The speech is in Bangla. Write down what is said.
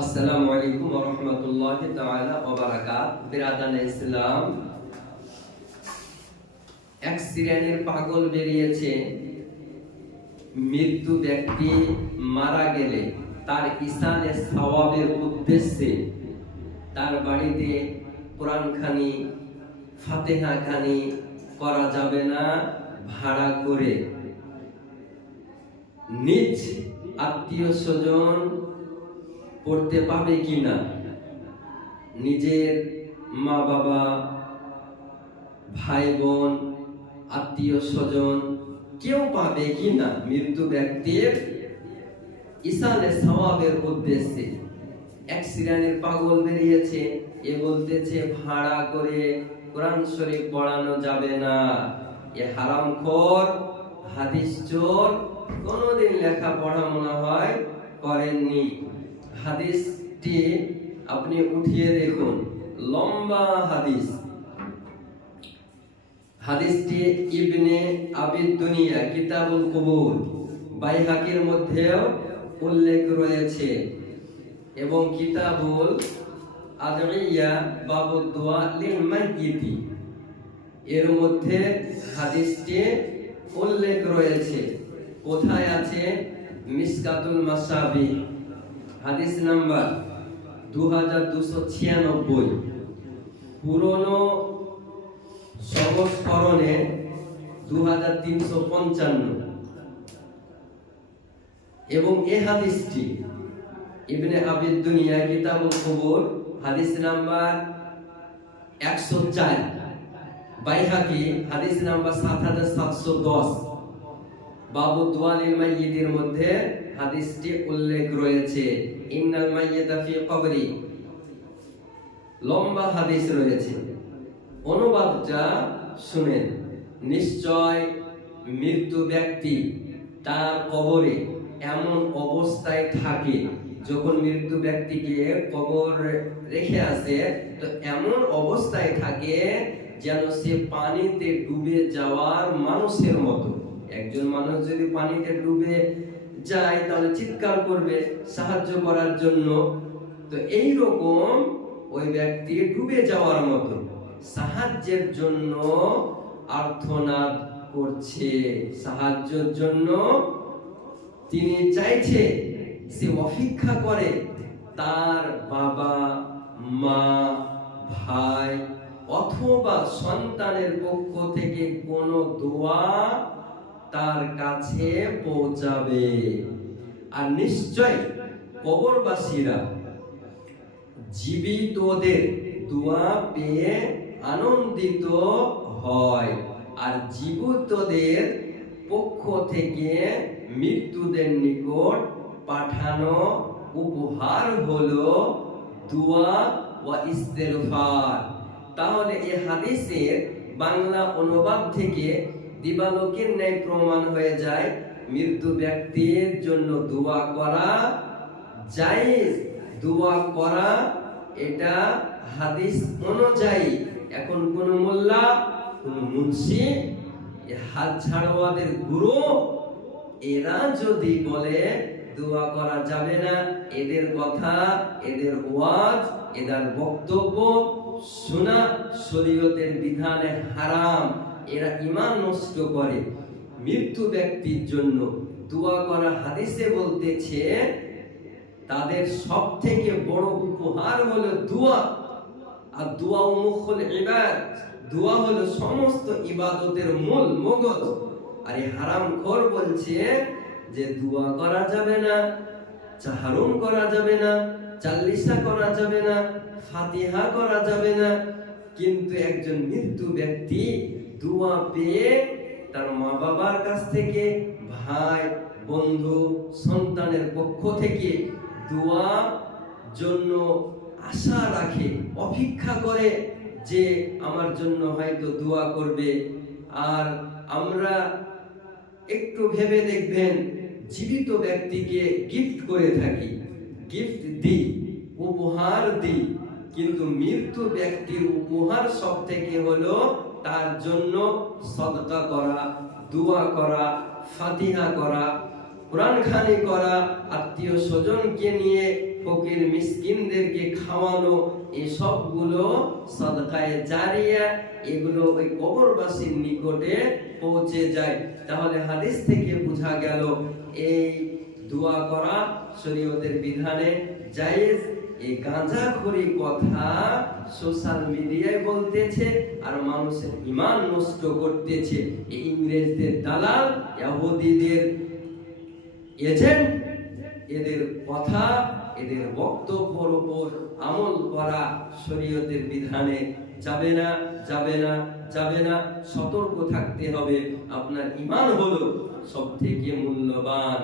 আসসালামু আলাইকুম ওয়া রাহমাতুল্লাহি তাআলা ওয়া বারাকাত। বিরাদানে ইসলাম, এক শ্রেণীর পাগল বেরিয়েছে, মৃত্যু ব্যক্তি মারা গেলে তার ইসানে সওয়াবের উদ্দেশ্যে তার বাড়িতে কোরআন খানি, ফাতিহা খানি করা যাবে না, ভাড়া করে নিজ আত্মীয় স্বজন পড়তে পাবে কিনা, নিজের মা বাবা, ভাই বোন, আত্মীয় স্বজন কেউ পাবে কিনা মৃত্যু ব্যক্তির ইসানে সওয়াবের উদ্দেশ্যে। এক শ্রেণীর পাগল বেরিয়েছে, এ বলতেছে ভাড়া করে কোরআন শরীফ পড়ানো যাবে না, এ হারামখোর, হাদিস চোর, কোনোদিন লেখাপড়া মনে হয় করেননি। হাদিসটি আপনি উঠিয়ে দেখুন, লম্বা হাদিস। হাদিসটি ইবনে আবি দুনিয়া কিতাবুল কুবুর বাইহাকির মধ্যেও উল্লেখ রয়েছে এবং কিতাবুল আদইয়া বাবুদ দুআ লিল মাইয়িতি এর মধ্যে হাদিসটি উল্লেখ রয়েছে। কোথায় আছে? মিসকাতুল মাসাবি হাদিস নাম্বার 2296, পুরনো সংস্করণে 2355 এবং এই হাদিসটি ইবনে আবি দুনিয়া কিতাবুল কুবুর হাদিস নাম্বার 104, বাইহাকি হাদিস নাম্বার 7710, বাবু দুআলিল মাইয়িতের মধ্যে হাদিসটি উল্লেখ রয়েছে। ইন্নাল মাইয়িতা ফি কবরি, লম্বা হাদিস রয়েছে। অনুবাদটা শুনেন। নিশ্চয় মৃত্যু ব্যক্তি তার কবরে এমন অবস্থায় থাকে, যখন মৃত্যু ব্যক্তিকে কবর রেখে আসে তো এমন অবস্থায় থাকে যেন সে পানিতে ডুবে যাওয়ার মানুষের মতো। একজন মানুষ যদি পানিতে ডুবে যায় তাহলে চিৎকার করবে সাহায্য করার জন্য, তো এই রকম ওই ব্যক্তি ডুবে যাওয়ার মতো সাহায্যের জন্য আর্তনাদ করছে, সাহায্যের জন্য তিনি চাইছে, সে অপেক্ষা করে তার বাবা, মা, ভাই অথবা সন্তানের পক্ষ থেকে কোনো দোয়া তার কাছে পৌঁছাবে। আর নিশ্চয় কবরবাসীরা জীবিতদের দোয়া পেয়ে আনন্দিত হয়, আর জীবিতদের পক্ষ থেকে মৃত্যুদের নিকট পাঠানো উপহার হলো দোয়া ওয়া ইস্তেগফার। তাহলে এই হাদিসের বাংলা অনুবাদ থেকে দিবালোকের ন্যায় প্রমাণ হয়ে যায় মৃত্যু ব্যক্তির জন্য দোয়া করা জায়েজ, দোয়া করা এটা হাদিস অনুযায়ী। এখন কোন মোল্লা, কোন মুন্সি, হাত ছাড়ওয়াদের গুরু এরা যদি বলে দোয়া করা যাবে না, এদের কথা, এদের ওয়াজ, এদের বক্তব্য শোনা শরীয়তের বিধানে হারাম, এরা ঈমান নষ্ট করে। মৃত্যু ব্যক্তির জন্য দোয়া করা হাদিসে বলতেছে তাদের সবথেকে বড় উপহার হলো দোয়া। আর দোয়া মুখুল ইবাদ, দোয়া হলো সমস্ত ইবাদতের মূল মগজ। আর এই হারামখোর বলছে যে দোয়া করা যাবে না, চাহারুন করা যাবে না, চাল্লিশা করা যাবে না, ফাতিহা করা যাবে না। কিন্তু একজন মৃত্যু ব্যক্তি দোয়া পেয়ে তার মা বাবার কাছ থেকে, ভাই, বন্ধু, সন্তানের পক্ষ থেকে দোয়া জন্য আশা রাখে, অপেক্ষা করে যে আমার জন্য হয়তো দোয়া করবে। আর আমরা একটু ভেবে দেখবেন, জীবিত ব্যক্তিকে গিফট করে থাকি, গিফট দিই, উপহার দিই, কিন্তু মৃত্যু ব্যক্তির উপহার সব থেকে হলো তার জন্য সদকা করা, দোয়া করা, ফাতিহা করা, কোরআন খানি করা, আত্মীয় স্বজনকে নিয়ে ফকির মিসকিনদেরকে খাওয়ানো, এসবগুলো সাদকায়ে জারিয়া, এগুলো ওই কবরবাসীর নিকটে পৌঁছে যায়। তাহলে হাদিস থেকে বোঝা গেল এই দোয়া করা শরীয়তের বিধানে জায়েজ। এই গাঁজাখুরি কথা সোশ্যাল মিডিয়ায় বলতেছে আর মানুষের ঈমান নষ্ট করতেছে। এই ইংরেজদের দালাল, ইহুদিদের এজেন্ট, এদের কথা, এদের বক্তব্যের উপর আমল করা শরীয়তের বিধানে যাবে না, যাবে না, যাবে না। সতর্ক থাকতে হবে। আপনার ঈমান হলো সবথেকে মূল্যবান।